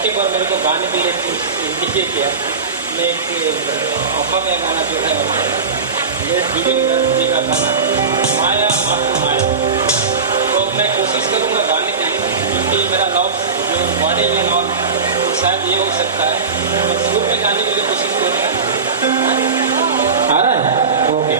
मौके पर मेरे को गाने के लिए इंडिकेट किया। मैं एक ऑफर में गाना जो है जुबिन जी का गाना माया मातू माया, तो मैं कोशिश करूँगा गाने के लिए, क्योंकि मेरा लव जो बॉडी में और शायद ये हो सकता है। मैं शुरू में गाने के लिए कोशिश करूँगा। आ रहा है? ओके।